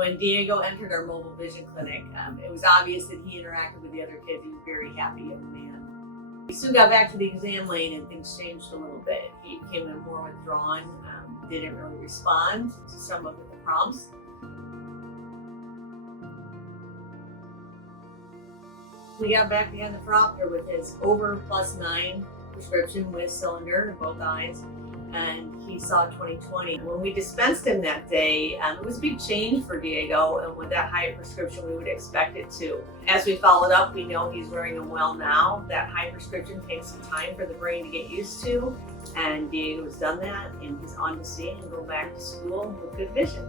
When Diego entered our mobile vision clinic, it was obvious that he interacted with the other kids. He was a very happy young man. We soon got back to the exam lane and things changed a little bit. He came in more withdrawn, didn't really respond to some of the prompts. We got back again to Proctor with his over +9 prescription with cylinder in both eyes, and he saw 20/20. When we dispensed him that day, it was a big change for Diego, and with that high prescription, we would expect it to. As we followed up, we know he's wearing them well now. That high prescription takes some time for the brain to get used to, and Diego's done that, and he's on to see and go back to school with good vision.